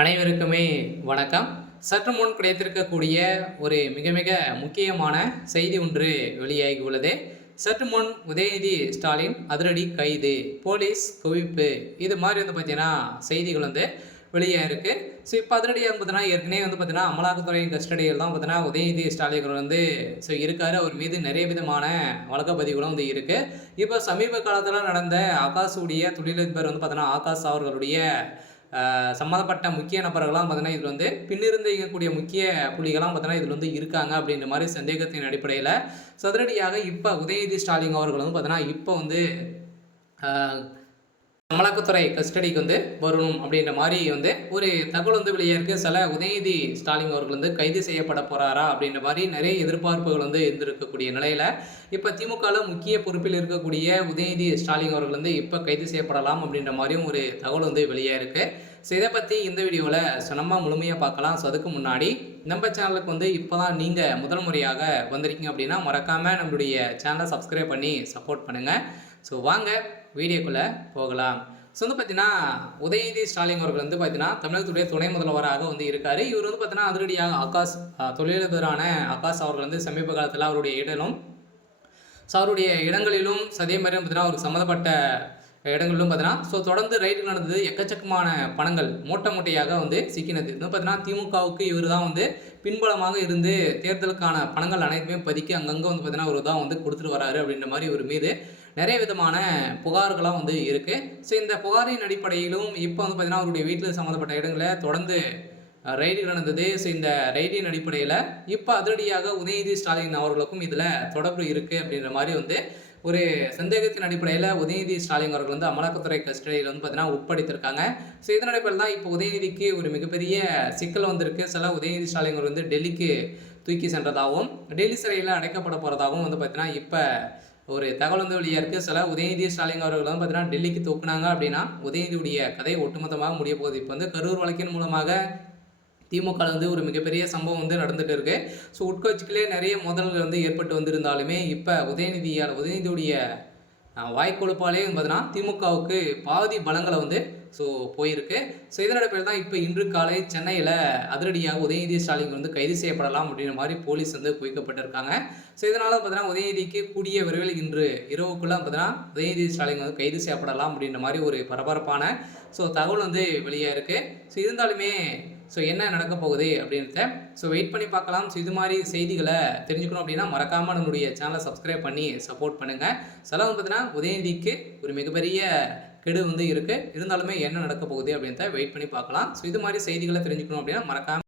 அனைவருக்குமே வணக்கம். சற்று முன் கிடைத்திருக்கக்கூடிய ஒரு மிக மிக முக்கியமான செய்தி ஒன்று வெளியாகி உள்ளது. சற்று முன் உதயநிதி ஸ்டாலின் அதிரடி கைது, போலீஸ் குவிப்பு, இது மாதிரி பார்த்தீங்கன்னா செய்திகள் வெளியாயிருக்கு. ஸோ இப்போ அதிரடியாக பார்த்தீங்கன்னா ஏற்கனவே பார்த்தீங்கன்னா அமலாக்கத்துறை கஸ்டடியில் தான் பார்த்தீங்கன்னா உதயநிதி ஸ்டாலின் இருக்காரு. அவர் மீது நிறைய விதமான வழக்கு பதிவுகளும் இருக்குது. இப்போ சமீப காலத்தில் நடந்த ஆகாஷுடைய தொழிலதிபர் பார்த்தீங்கன்னா ஆகாஷ் அவர்களுடைய சம்மந்தப்பட்ட முக்கிய நபர்கள்லாம் பார்த்தீங்கன்னா இதில் பின்னிருந்து இயங்கக்கூடிய முக்கிய புள்ளிகள்லாம் பார்த்தீங்கன்னா இதில் இருக்காங்க அப்படின்ற மாதிரி சந்தேகத்தின் அடிப்படையில் சதுரடியாக இப்போ உதயநிதி ஸ்டாலின் அவர்கள் பார்த்தீங்கன்னா இப்போ அமலாக்கத்துறை கஸ்டடிக்கு வரணும் அப்படின்ற மாதிரி ஒரு தகவல் வெளியே சில உதயநிதி ஸ்டாலின் அவர்கள் கைது செய்யப்பட போறாரா அப்படின்ற மாதிரி நிறைய எதிர்பார்ப்புகள் இருந்திருக்கக்கூடிய நிலையில இப்போ திமுகவில் முக்கிய பொறுப்பில் இருக்கக்கூடிய உதயநிதி ஸ்டாலின் அவர்கள் இப்போ கைது செய்யப்படலாம் அப்படின்ற மாதிரியும் ஒரு தகவல் வெளியே இருக்கு. ஸோ இதை பற்றி இந்த வீடியோவில் நம்ம முழுமையாக பார்க்கலாம். ஸோ அதுக்கு முன்னாடி நம்ம சேனலுக்கு இப்போ தான் நீங்கள் முதல் முறையாக வந்திருக்கீங்க அப்படின்னா மறக்காமல் நம்மளுடைய சேனலை சப்ஸ்கிரைப் பண்ணி சப்போர்ட் பண்ணுங்கள். ஸோ வாங்க வீடியோக்குள்ளே போகலாம். ஸோ பார்த்தீங்கன்னா உதயநிதி ஸ்டாலின் அவர்கள் பார்த்தீங்கன்னா தமிழகத்துடைய துணை முதல்வராக இருக்கார். இவர் பார்த்தீங்கன்னா அதிரடியாக ஆகாஷ் தொழிலதிபரான ஆகாஷ் அவர்கள் சமீப காலத்தில் அவருடைய இடலும் ஸோ அவருடைய இடங்களிலும் அதே மாதிரி பார்த்தீங்கன்னா அவருக்கு சம்மந்தப்பட்ட இடங்களிலும் பார்த்தீங்கன்னா ஸோ தொடர்ந்து ரைடு நடந்தது. எக்கச்சக்கமான பணங்கள் மூட்டை மூட்டையாக சிக்கினது. பார்த்தீங்கன்னா திமுகவுக்கு இவர் தான் பின்பலமாக இருந்து தேர்தலுக்கான பணங்கள் அனைத்துமே பதுக்கி அங்கங்கே பார்த்தீங்கன்னா ஒரு தான் கொடுத்துட்டு வராரு அப்படின்ற மாதிரி ஒரு மீது நிறைய விதமான புகார்களாக இருக்குது. ஸோ இந்த புகாரின் அடிப்படையிலும் இப்போ பார்த்தீங்கன்னா அவருடைய வீட்டில் சம்மந்தப்பட்ட இடங்களில் தொடர்ந்து ரைடு நடந்தது. ஸோ இந்த ரைடின் அடிப்படையில் இப்போ அதிரடியாக உதயநிதி ஸ்டாலின் அவர்களுக்கும் இதில் தொடர்பு இருக்குது அப்படின்ற மாதிரி ஒரு சந்தேகத்தின் அடிப்படையில் உதயநிதி ஸ்டாலின் அவர்கள் அமலாக்கத்துறை கஸ்டடியில் பார்த்தீங்கன்னா உட்படுத்திருக்காங்க. ஸோ இதன் அடிப்படையில் தான் இப்போ உதயநிதிக்கு ஒரு மிகப்பெரிய சிக்கல் வந்திருக்கு. சில உதயநிதி ஸ்டாலின் அவர்கள் டெல்லிக்கு தூக்கி சென்றதாகவும் டெல்லி சிறையில் அடைக்கப்பட போகிறதாகவும் பார்த்தீங்கன்னா இப்போ ஒரு தகவல் வெளியாக இருக்குது. சில உதயநிதி ஸ்டாலின் அவர்கள் பார்த்தீங்கன்னா டெல்லிக்கு தூக்குனாங்க அப்படின்னா உதயநிதியுடைய கதை ஒட்டுமொத்தமாக முடிய போகுது. இப்போ கரூர் வழக்கின் மூலமாக திமுக ஒரு மிகப்பெரிய சம்பவம் நடந்துட்டு இருக்கு. ஸோ உட்கட்சிகளே நிறைய மோதல்கள் ஏற்பட்டு வந்திருந்தாலுமே இப்போ உதயநிதியுடைய வாய்க்கொழுப்பாலே பார்த்தீங்கன்னா திமுகவுக்கு பாதி பலங்களை ஸோ போயிருக்கு. ஸோ இதனோட பேர் தான் இப்போ இன்று காலை சென்னையில் அதிரடியாக உதயநிதி ஸ்டாலின் கைது செய்யப்படலாம் அப்படின்ற மாதிரி போலீஸ் குவிக்கப்பட்டிருக்காங்க. ஸோ இதனால் பார்த்தீங்கன்னா உதயநிதிக்கு கூடிய விரைவில் இன்று இரவுக்குள்ளே பார்த்தீங்கன்னா உதயநிதி ஸ்டாலின் கைது செய்யப்படலாம் அப்படின்ற மாதிரி ஒரு பரபரப்பான ஸோ தகவல் வெளியே இருக்குது. ஸோ இருந்தாலுமே ஸோ என்ன நடக்க போகுது அப்படின்றத ஸோ வெயிட் பண்ணி பார்க்கலாம். ஸோ இது மாதிரி செய்திகளை தெரிஞ்சுக்கணும் அப்படின்னா மறக்காமல் நம்மளுடைய சேனலை சப்ஸ்கிரைப் பண்ணி சப்போர்ட் பண்ணுங்கள். சில பார்த்தீங்கன்னா உதயநிதிக்கு ஒரு மிகப்பெரிய கெடு இருக்குது. இருந்தாலுமே என்ன நடக்க போகுது அப்படின்றத வெயிட் பண்ணி பார்க்கலாம். ஸோ இது மாதிரி செய்திகளை தெரிஞ்சுக்கணும் அப்படின்னா மறக்காமல்